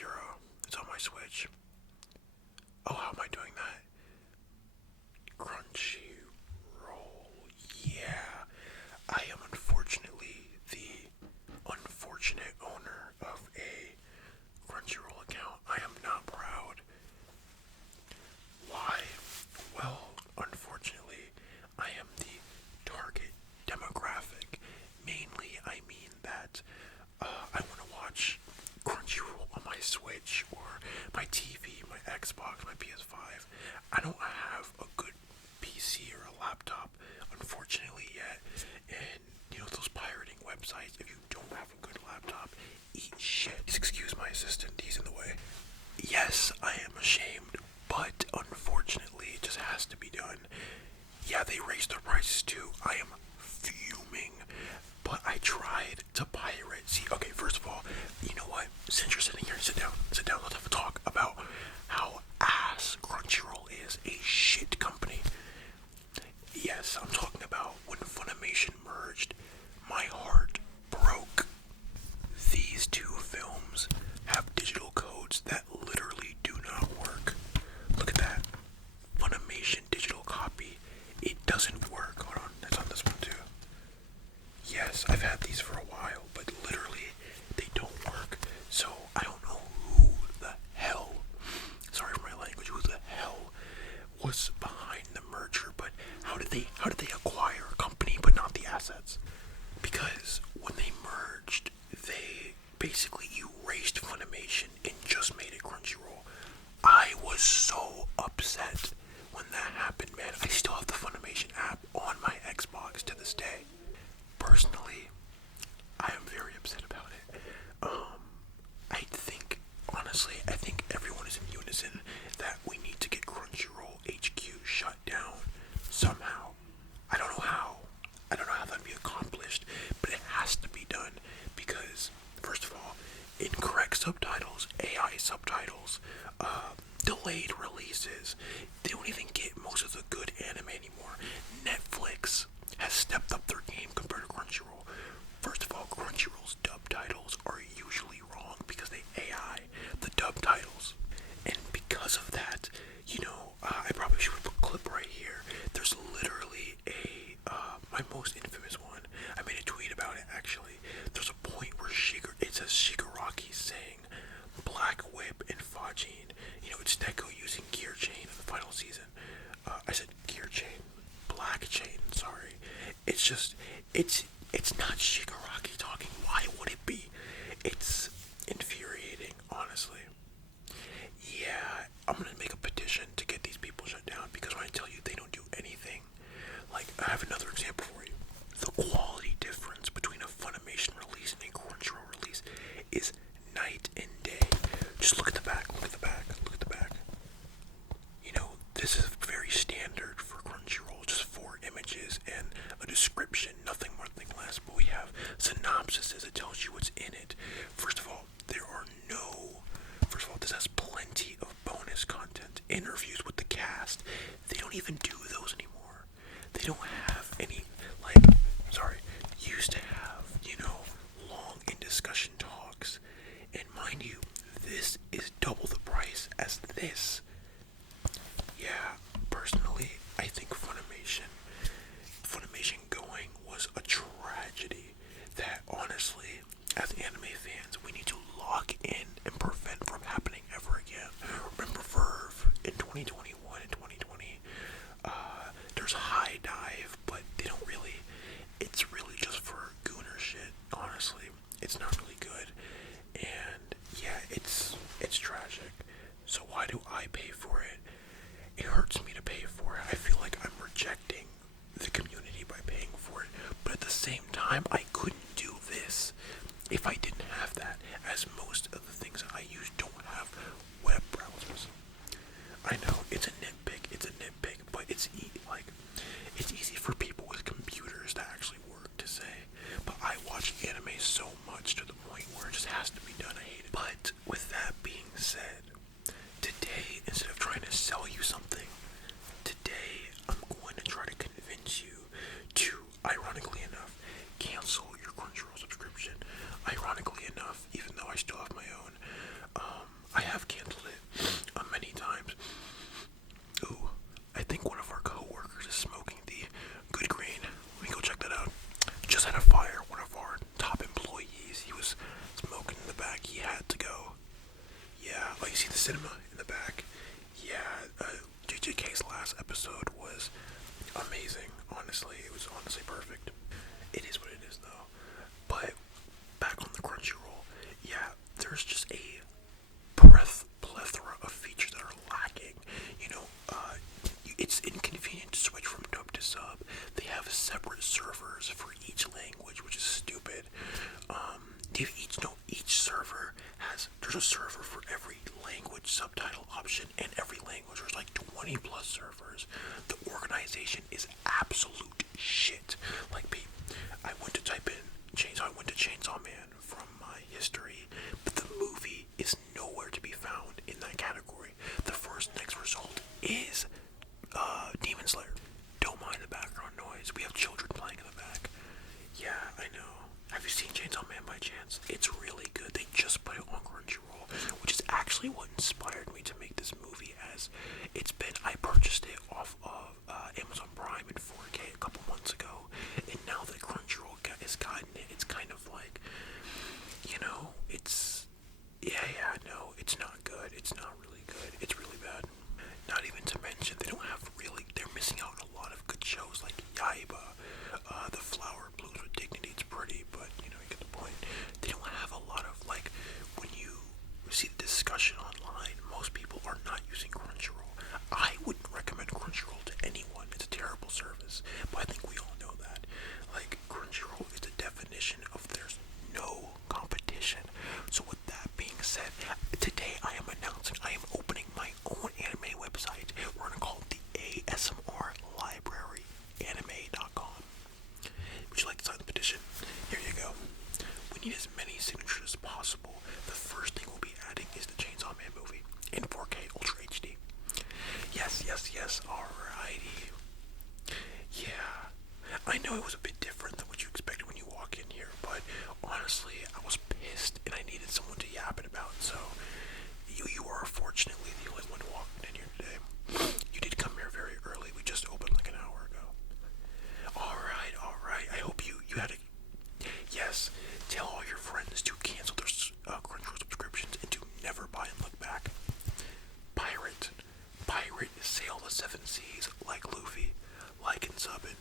0. It's on my Switch. Oh, how am I doing that? Crunchyroll. Yeah. I am unfortunately the unfortunate owner of a Crunchyroll account. I am not proud. Why? Well, unfortunately, I am the target demographic. Mainly, I mean that I want to watch Crunchyroll on my Switch or my TV, my Xbox, my PS5. I don't have a good PC or a laptop, unfortunately, yet. And, those pirating websites, if you don't have a good laptop, eat shit. Excuse my assistant, he's in the way. Yes, I am ashamed, but unfortunately, it just has to be done. Yeah, they raised their prices too. I am fuming, but I tried to pirate. See, okay, first of all, you know what? Since you're sitting here, sit down, let's have a talk about how ass Crunchyroll is. A shit company. Yes, I'm talking about when Funimation merged. My heart broke. These two films have digital codes that literally do not work. Look at that. Funimation digital copy. It doesn't work. Hold on, that's on this one too. Yes, I've had these for a while, but literally they don't work. So I don't know who the hell, sorry for my language, who the hell was behind the merger, but how did they acquire a company but not the assets? Because when they merged, they basically erased Funimation and just made it Crunchyroll. I was so upset when that happened, man. I still have the Funimation app on my Xbox to this day. Personally, I am very upset about it. I think everyone is in unison that we need to get Crunchyroll HQ shut down somehow. I don't know how. I don't know how that'd be accomplished, but it has to be done because, first of all, incorrect subtitles, AI subtitles, delayed releases. They don't even get most of the good anime anymore. Netflix has stepped up their game compared to Crunchyroll. First of all, Crunchyroll's dub titles are usually wrong because they AI the dub titles. And because of that, I probably should put a clip right here. There's literally my most infamous one. I made a tweet about it actually. There's a point where it says Shigaraki saying Black Whip and Fajin. It's Neko using Gear Chain in the final season. I said Gear Chain. Black Chain, sorry. It's not Shigaraki talking. Why would it be? It's infuriating, honestly. Yeah, I'm gonna make a petition to get these people shut down because when I tell you they don't do anything, like, I have another example for you. The quality difference between a Funimation release and a Crunchyroll release is night and day. Just look at the back, look at the back, look at the back. This is very standard for Crunchyroll, just 4 images and a description, nothing more, nothing less. But we have synopsises that tells you what's in it. First of all, this has plenty of bonus content, interviews with the cast. They don't even do those anymore. They don't have any, used to have, long in discussion talks. And mind you, this is double the price as this. Yeah, personally, I think Funimation going was a tragedy that, honestly, as anime fans, we need to lock in and prevent from happening ever again. Remember Verve in 2021 and 2020? There's High Dive, but they don't really, it's really just for gooner shit, honestly. It's not really good. And yeah, it's tragic. So why do I pay for it? It hurts me to pay for it. I feel like I'm rejecting the community by paying for it. But at the same time, I couldn't do this if I didn't have that, as most of the things I use don't have web browsers. I know, it's a nitpick, but it's easy for people with computers to actually work to say. But I watch anime so much to the point where it just has to be done. I hate it. But with that being said, today, instead of trying to sell you something, today I'm going to try to convince you to, ironically enough, cancel your Crunchyroll subscription. Ironically enough, even though I still have my own, see the cinema in the back? Yeah, JJK's last episode was amazing. Honestly, it was honestly perfect. It is what it is, though. But back on the Crunchyroll, yeah, there's just a plethora of features that are lacking. You know, it's inconvenient to switch from dub to sub. They have separate servers for each language, which is stupid. Each server there's a server for every language subtitle option, and every language there's like 20 plus servers. The organization is absolute shit. Like, I went to type in I went to Chainsaw Man from my history, but the movie is nowhere to be found in that category. The first next result is Demon Slayer. Don't mind the background noise. We have children playing in the back. Yeah, I know. Have you seen Chainsaw Man by chance? It's really good. They just put it on Crunchyroll, which is actually what inspired me to make this movie. As I purchased it off of Amazon Prime in 4K a couple months ago, and now that Crunchyroll has gotten it, it's kind of like, no, it's not good. It's not really good. It's really bad. Not even to mention, they're missing out on a lot of good shows like Yaiba, The Flower Blooms with Dignity. It's pretty, but you get the point. They don't have a lot of, when you see the discussion online, most people are not using Crunchyroll. I wouldn't recommend Crunchyroll to anyone. It's a terrible service, but I think we all know that. Crunchyroll is the definition of there's no competition. So with that being said, today I am opening my own anime website. We're going to call it the ASMR Library Anime.com. Would you like to sign the petition? Here you go. We need as many signatures as possible. The first thing we'll be adding is the Chainsaw Man movie in 4K Ultra HD. Yes. Alrighty. Yeah. I know it was a bit different than what you expected when you walk in here, but honestly, I was pissed and I needed someone to yap it about, so you are fortunately the only one walking in here today. You did come here very early. We just opened like an hour ago. Alright. I hope you had a... Yes, tell all your friends to cancel their Crunchyroll subscriptions and to never buy and look back. Pirate, sail the seven seas like Luffy, like and sub it.